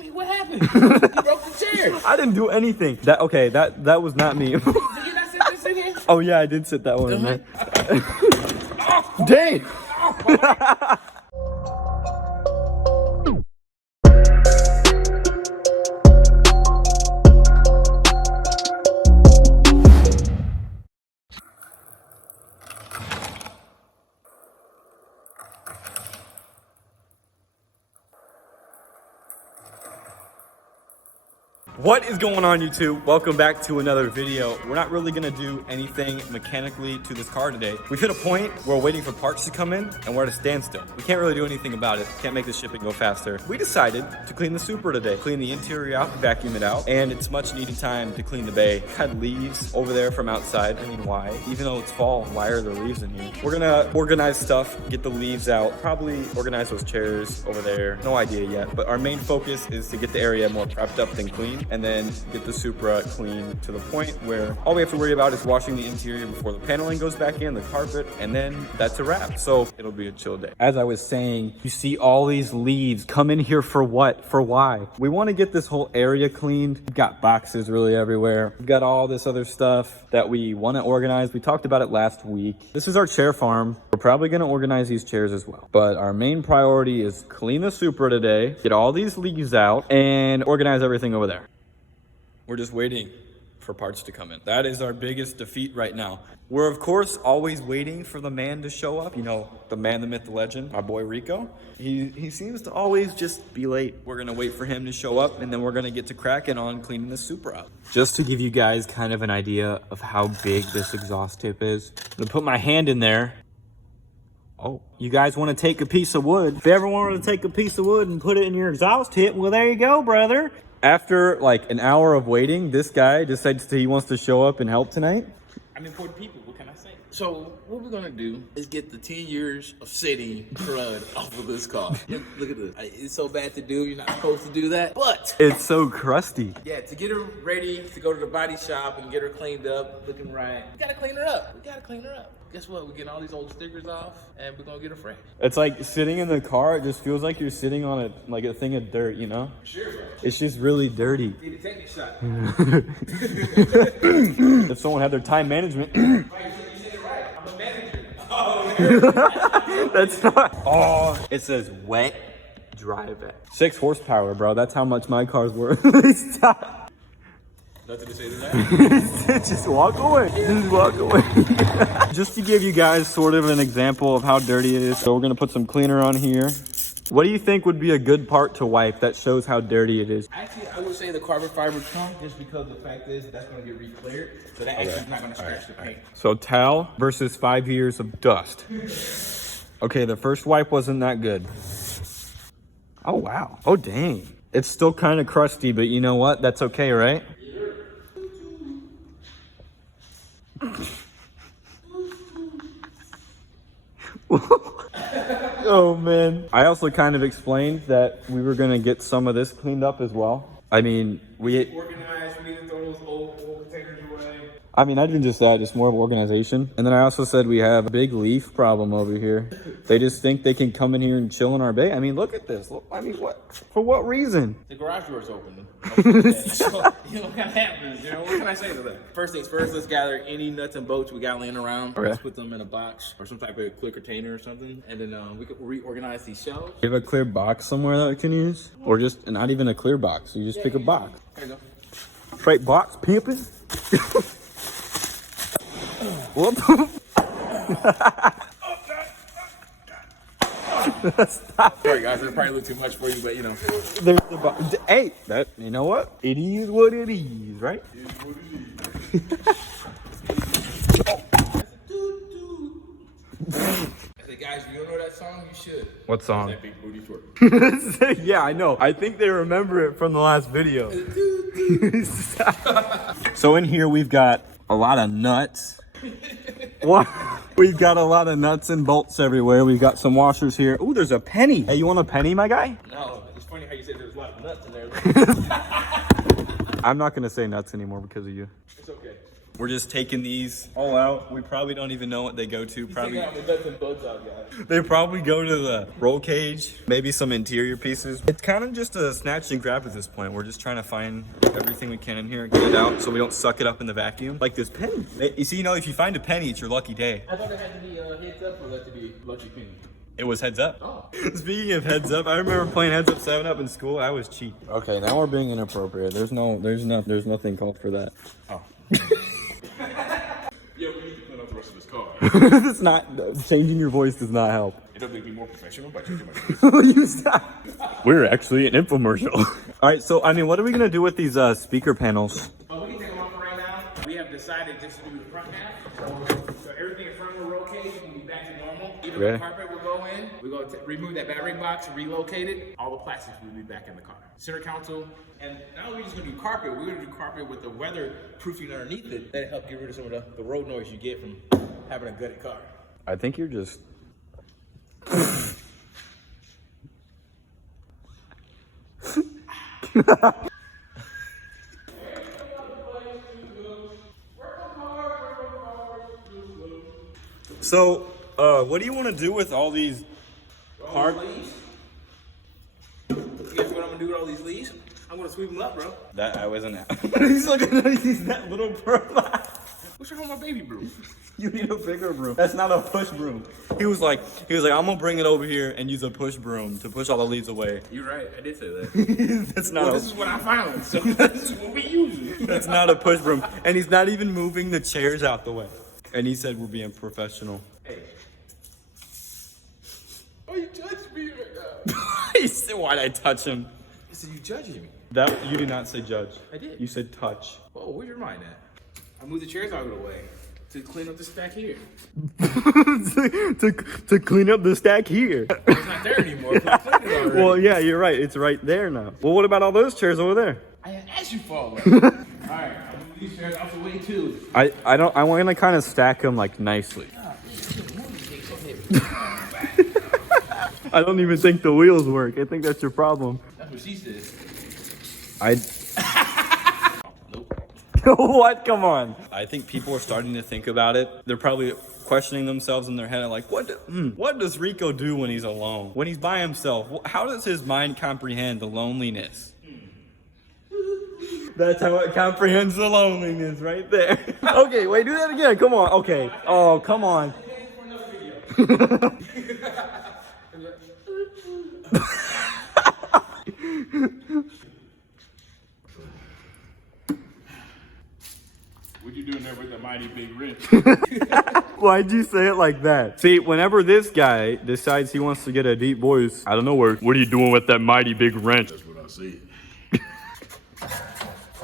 mean, what happened? You broke the chair. I didn't do anything. That was not me. Did you not sit this in here? Oh yeah, I did sit that one in there. Dang! What is going on, YouTube? Welcome back to another video. We're not really gonna do anything mechanically to this car today. We've hit a point where we're waiting for parts to come in and we're at a standstill. We can't really do anything about it. Can't make the shipping go faster. We decided to clean the Supra today. Clean the interior out, vacuum it out, and it's much needed time to clean the bay. Had leaves over there from outside. I mean, why? Even though it's fall, why are there leaves in here? We're gonna organize stuff, get the leaves out, probably organize those chairs over there. No idea yet, but our main focus is to get the area more prepped up than clean, and then get the Supra clean to the point where all we have to worry about is washing the interior before the paneling goes back in, the carpet, and then that's a wrap. So it'll be a chill day. As I was saying, you see all these leaves come in here for what? For why? We want to get this whole area cleaned. We've got boxes really everywhere. We've got all this other stuff that we want to organize. We talked about it last week. This is our chair farm. We're probably going to organize these chairs as well. But our main priority is clean the Supra today, get all these leaves out, and organize everything over there. We're just waiting for parts to come in. That is our biggest defeat right now. We're, of course, always waiting for the man to show up. You know, the man, the myth, the legend, my boy Rico. He seems to always just be late. We're gonna wait for him to show up, and then we're gonna get to cracking on cleaning the Supra up. Just to give you guys kind of an idea of how big this exhaust tip is, I'm gonna put my hand in there. Oh, you guys want to take a piece of wood? If you ever wanted to take a piece of wood and put it in your exhaust tip, well, there you go, brother. After like an hour of waiting, this guy decides he wants to show up and help tonight. I'm important people, what can I say? So what we're gonna do is get the 10 years of city crud off of this car. Look at this. It's so bad to do, you're not supposed to do that, but it's so crusty. Yeah, to get her ready to go to the body shop and get her cleaned up, looking right. We gotta clean her up. Guess what? We're getting all these old stickers off, and we're gonna get her fresh. It's like sitting in the car. It just feels like you're sitting on a thing of dirt, you know? Sure, bro. It's just really dirty. Need a technique shot. If someone had their time management. You said it right. I'm a manager. Oh, that's not. Oh, it says wet, dry vet. 6 horsepower, bro. That's how much my car's worth. Stop. Nothing to say to that? Just walk away. Just walk away. Just to give you guys sort of an example of how dirty it is. So we're gonna put some cleaner on here. What do you think would be a good part to wipe that shows how dirty it is? Actually, I would say the carbon fiber trunk, just because the fact is that's gonna get re-cleared. So that actually is not gonna scratch the paint. So towel versus 5 years of dust. Okay, the first wipe wasn't that good. Oh, wow. Oh, dang. It's still kind of crusty, but you know what? That's okay, right? Oh man. I also kind of explained that we were gonna get some of this cleaned up as well. I mean, we organized, we need to throw those old containers away. I mean, not even just that, just more of organization. And then I also said we have a big leaf problem over here. They just think they can come in here and chill in our bay. I mean, look at this. Look, I mean, what? For what reason? The garage door's open. So, you know what happens, you know? What can I say to that? First things first, let's gather any nuts and bolts we got laying around. Okay. Let's put them in a box or some type of clear container or something. And then we can reorganize these shelves. You have a clear box somewhere that we can use? Or just not even a clear box. You just pick a box. There you go. Straight box, pimping. What the? Stop. Sorry guys, that probably looked too much for you, but you know. There's the hey, that, you know what? It is what it is, right? It is what it is. I said, guys, if you don't know that song, you should. What song? That big booty twerk. Yeah, I know. I think they remember it from the last video. So in here we've got a lot of nuts. What? We've got a lot of nuts and bolts everywhere. We've got some washers here. Ooh, there's a penny. Hey, you want a penny, my guy? No, it's funny how you said there's a lot of nuts in there. I'm not gonna say nuts anymore because of you. It's okay. We're just taking these all out. We probably don't even know what they go to. Probably they probably go to the roll cage, maybe some interior pieces. It's kind of just a snatch and grab at this point. We're just trying to find everything we can in here, get it out so we don't suck it up in the vacuum. Like this penny. You see, if you find a penny, it's your lucky day. I thought it had to be heads up or to be lucky penny. It was heads up. Oh. Speaking of heads up, I remember playing heads up 7-up in school. I was cheap. Okay, now we're being inappropriate. There's nothing called for that. Oh. Yeah, we need to clean up the rest of this car. It's not, changing your voice does not help. It'll make me more professional by changing my voice. You stop. We're actually an infomercial. All right, so I mean, what are we gonna do with these speaker panels? Well, we can take them off right now. We have decided just to do the front half. So everything in front of the roll cage will be back to normal. Even the carpet will go in. We're going to remove that battery box, relocate it. All the plastics will be back in the car. Center console. And not only are we just going to do carpet, we're going to do carpet with the weatherproofing underneath it. That'll help get rid of some of the road noise you get from having a gutted car. I think you're just... So, what do you want to do with all these hard leaves? Guess what I'm going to do with all these leaves? I'm going to sweep them up, bro. That I wasn't at. He's looking at that little broom. What's wrong with my baby broom? You need a bigger broom. That's not a push broom. He was like, I'm gonna bring it over here and use a push broom to push all the leaves away. You're right. I did say that. That's not. Well, this is what I found. So this is what we use. That's not a push broom. And he's not even moving the chairs out the way. And he said we're being professional. Hey. Oh, you touched me right now. He said, why'd I touch him? I said, you judging me. That you did not say judge. I did. You said touch. Oh, where's your mind at? I moved the chairs out of the way to clean up the stack here. to clean up the stack here. It's not there anymore. Well, yeah, you're right. It's right there now. Well, what about all those chairs over there? I asked you for all that. All right, I'll move these chairs out the way too. I want to kind of stack them like nicely. I don't even think the wheels work. I think that's your problem. That's what she said. Nope. What? Come on. I think people are starting to think about it. They're probably questioning themselves in their head like, what does Rico do when he's alone? When he's by himself? How does his mind comprehend the loneliness? That's how it comprehends the loneliness right there. Okay, wait, do that again. Come on. Okay. Oh, come on. What you doing there with the mighty big wrench? Why'd you say it like that? See, whenever this guy decides he wants to get a deep voice, I don't know what are you doing with that mighty big wrench? That's what I see.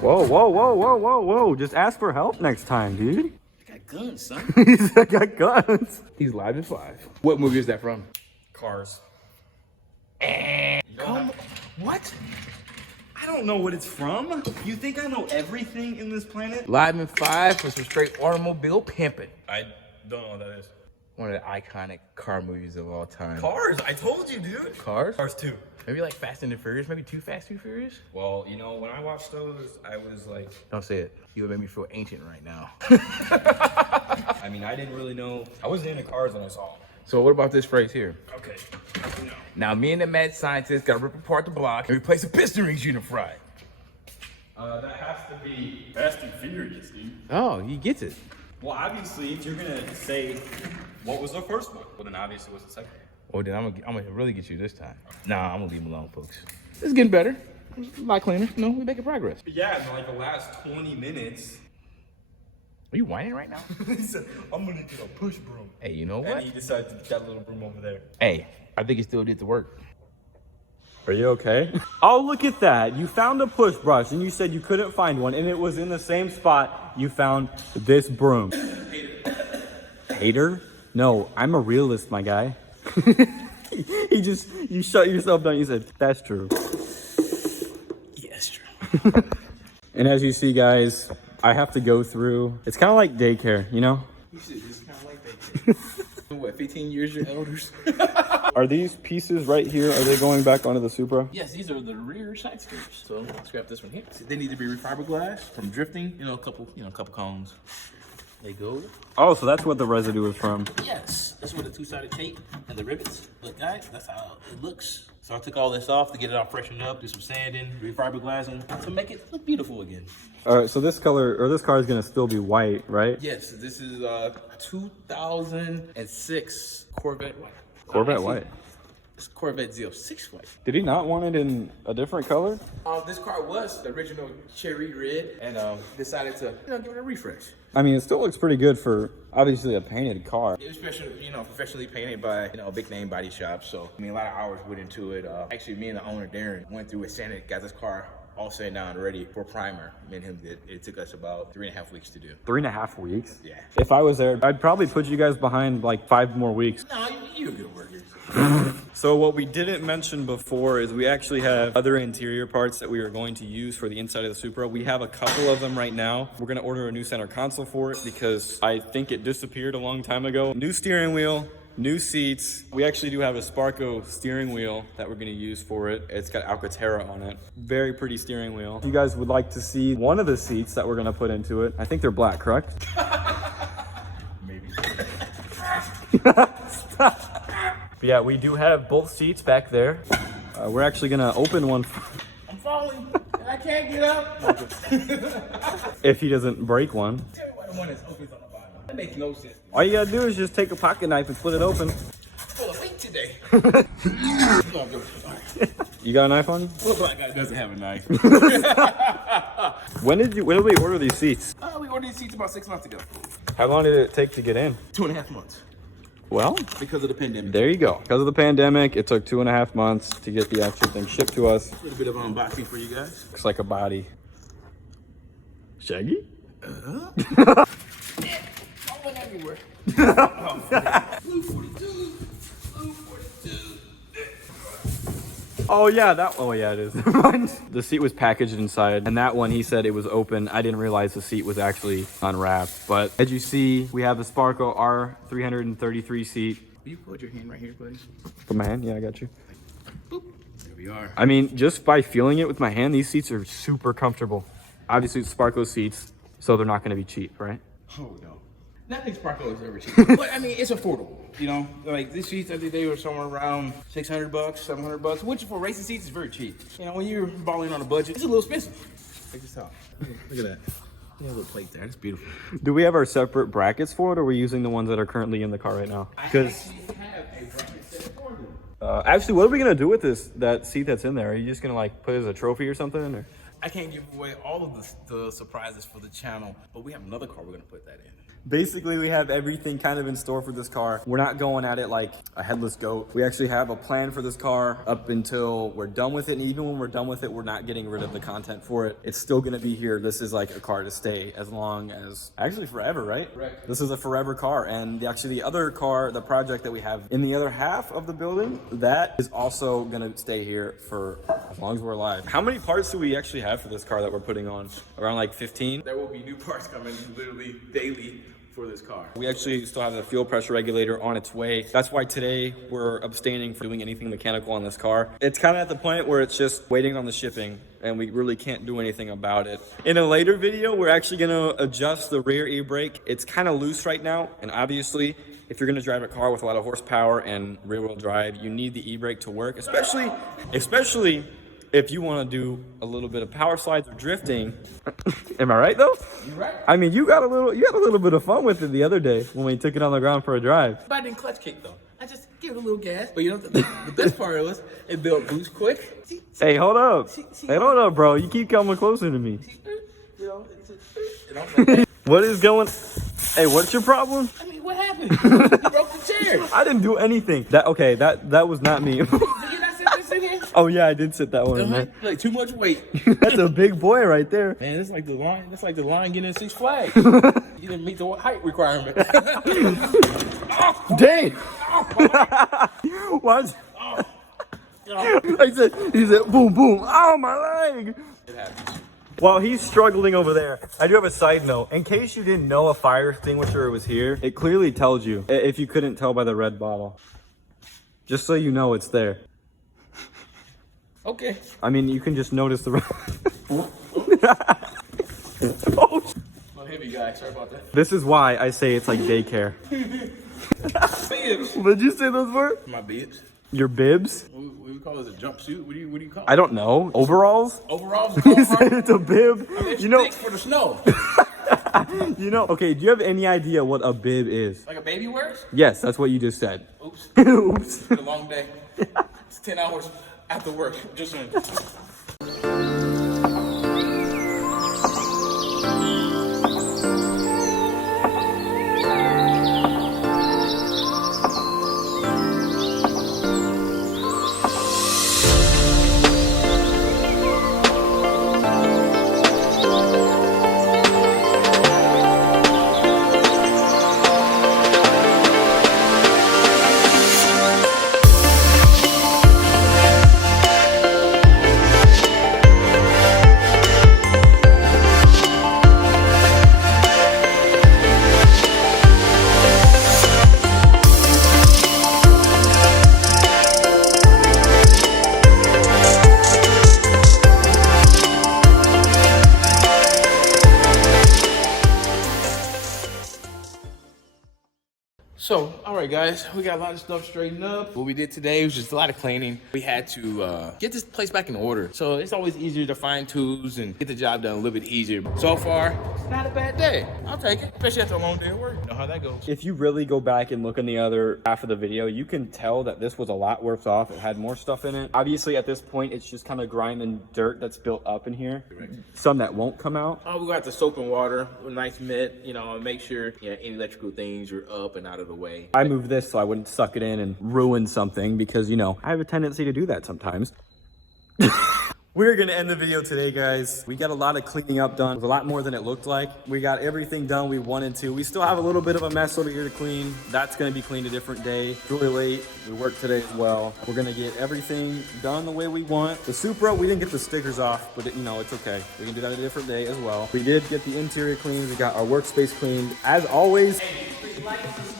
Whoa. Just ask for help next time, dude. I got guns, son. I got guns. He's live in 5. What movie is that from? Cars. Come. What? I don't know what it's from. You think I know everything in this planet? Live in 5 for some straight automobile pimping. I don't know what that is. One of the iconic car movies of all time. Cars, I told you, dude. Cars? Cars 2. Maybe like Fast and the Furious, maybe Too Fast, Too Furious? Well, when I watched those, I was like... Don't say it. You would make me feel ancient right now. I mean, I didn't really know. I wasn't into cars when I saw them. So what about this phrase here? Okay. No. Now, me and the mad scientist got to rip apart the block and replace the piston rings unit fried. That has to be... Fast and Furious, dude. Oh, he gets it. Well, obviously, if you're gonna say what was the first one, well, then obviously what's the second one? Well, then I'm gonna really get you this time. Nah, I'm gonna leave him alone, folks. It's getting better. It's a lot cleaner. We're making progress. Yeah, in like the last 20 minutes. Are you whining right now? He said, I'm gonna get a push broom. Hey, you know what? And he decided to get that little broom over there. Hey, I think it still did the work. Are you okay? Oh, look at that. You found a push brush and you said you couldn't find one, and it was in the same spot you found this broom. Hater? No, I'm a realist, my guy. You shut yourself down. You said, that's true. Yeah, that's true. And as you see, guys, I have to go through. It's kind of like daycare, you know? You said it's kind of like daycare. What, 15 years your elders. Are these pieces right here, are they going back onto the Supra? Yes, these are the rear side skirts. So let's grab this one here. So they need to be refiberglass from drifting. A couple cones. They go. Oh, so that's what the residue is from. Yes, that's where the two-sided tape and the rivets look, guys. That's how it looks. So I took all this off to get it all freshened up, do some sanding, refiberglassing to make it look beautiful again. All right, so this color, or this car is gonna still be white, right? Yes, this is 2006 Corvette white. Corvette white. It's Corvette Z06 white. Did he not want it in a different color? This car was the original cherry red, and decided to give it a refresh. I mean, it still looks pretty good for obviously a painted car. It was professionally painted by a big name body shop. So I mean, a lot of hours went into it. Actually, me and the owner Darren went through it, sanded, got this car all sand down ready for primer. Me and him did. It took us about 3.5 weeks to do. 3.5 weeks? Yeah. If I was there, I'd probably put you guys behind like 5 more weeks. No, you're a good worker. So what we didn't mention before is we actually have other interior parts that we are going to use for the inside of the Supra. We have a couple of them right now. We're gonna order a new center console for it because I think it disappeared a long time ago. New steering wheel, new seats. We actually do have a Sparco steering wheel that we're gonna use for it. It's got Alcantara on it. Very pretty steering wheel. If you guys would like to see one of the seats that we're gonna put into it, I think they're black, correct? Maybe. Yeah, we do have both seats back there. We're actually gonna open one. I'm falling. I can't get up. If he doesn't break one. Tell me why the one that's open is on the bottom. That makes no sense. All you gotta do is just take a pocket knife and split it open. Full of weight today. You got a knife on you? Well, black guy doesn't have a knife. When did we order these seats? We ordered these seats about 6 months ago. How long did it take to get in? 2.5 months. Well, Because of the pandemic. there you go. Because of the pandemic, it took 2.5 months to get the actual thing shipped to us. A little bit of unboxing for you guys. Looks like a body. Shaggy? Falling everywhere. Blue 42. Blue 42. Oh yeah, it is. The seat was packaged inside, and that one he said it was open. I didn't realize the seat was actually unwrapped. But as you see, we have the Sparco R333 seat. Will you put your hand right here, buddy? Put my hand? Yeah, I got you. Boop. There we are. I mean, just by feeling it with my hand, these seats are super comfortable. Obviously, it's Sparco seats, so they're not going to be cheap, right? Oh no. Nothing Sparkle is ever cheap. But I mean, it's affordable. Like these seats, I think they were somewhere around $600, $700, which for racing seats is very cheap. When you're balling on a budget, it's a little expensive. Check this out. Look at that. Yeah, a little plate there. That's beautiful. Do we have our separate brackets for it, or are we using the ones that are currently in the car right now? Because have a bracket set for them. actually, what are we gonna do with that seat that's in there? Are you just gonna like put it as a trophy or something? Or? I can't give away all of the surprises for the channel, but we have another car we're gonna put that in. Basically, we have everything kind of in store for this car. We're not going at it like a headless goat. We actually have a plan for this car up until we're done with it. And even when we're done with it, we're not getting rid of the content for it. It's still gonna be here. This is like a car to stay as long as, actually forever, right? Correct. This is a forever car. And the other car, the project that we have in the other half of the building, that is also gonna stay here for as long as we're alive. How many parts do we actually have for this car that we're putting on? Around like 15? There will be new parts coming literally daily for this car. We actually still have the fuel pressure regulator on its way. That's why today we're abstaining from doing anything mechanical on this car. It's kind of at the point where it's just waiting on the shipping and we really can't do anything about it. In a later video, we're actually gonna adjust the rear e-brake. It's kind of loose right now, and obviously, if you're gonna drive a car with a lot of horsepower and rear-wheel drive, you need the e-brake to work, especially if you want to do a little bit of power slides or drifting. Am I right though? You're right. I mean, you had a little bit of fun with it the other day when we took it on the ground for a drive. But I didn't clutch kick though. I just give it a little gas. But the best part was it built boost quick. Hey, hold up. Hey, hold up, bro. You keep coming closer to me. What is going? Hey, what's your problem? I mean, what happened? You broke the chair. I didn't do anything. That was not me. Did you not sit this in here? Oh yeah, I did sit that one, man. Like too much weight. That's a big boy right there. Man, it's like the line. That's like the line getting in Six Flags. You didn't meet the height requirement. Dang. What? He said, boom, boom. Oh, my leg. It happens. While he's struggling over there, I do have a side note. In case you didn't know a fire extinguisher was here, it clearly tells you, if you couldn't tell by the red bottle. Just so you know it's there. Okay. I mean, you can just notice the red. Oh. Little heavy guy, sorry about that. This is why I say it's like daycare. Bibs. What'd you say those were? My bibs. Your bibs? What do we call this? A jumpsuit? What do you call it? I don't know. Overalls? Overalls? You said it's a bib. You know, for the snow. You know, okay, do you have any idea what a bib is? Like a baby wears? Yes, that's what you just said. Oops. Oops. It's been a long day. It's 10 hours after work. Just saying. So, all right, guys, we got a lot of stuff straightened up. What we did today was just a lot of cleaning. We had to get this place back in order. So it's always easier to find tools and get the job done a little bit easier. So far, it's not a bad day. I'll take it, especially after a long day of work. You know how that goes. If you really go back and look in the other half of the video, you can tell that this was a lot worse off. It had more stuff in it. Obviously, at this point, it's just kind of grime and dirt that's built up in here. Correct. Some that won't come out. Oh, we got the soap and water, a nice mitt, you know, make sure any electrical things are up and out of the way. I moved this so I wouldn't suck it in and ruin something because, you know, I have a tendency to do that sometimes. We're gonna end the video today, guys. We got a lot of cleaning up done. It was a lot more than it looked like. We got everything done we wanted to. We still have a little bit of a mess over here to clean. That's gonna be cleaned a different day. It's really late. We worked today as well. We're gonna get everything done the way we want. The Supra, we didn't get the stickers off, but you know, it's okay. We can do that a different day as well. We did get the interior cleaned. We got our workspace cleaned. As always, Hey, please like and subscribe.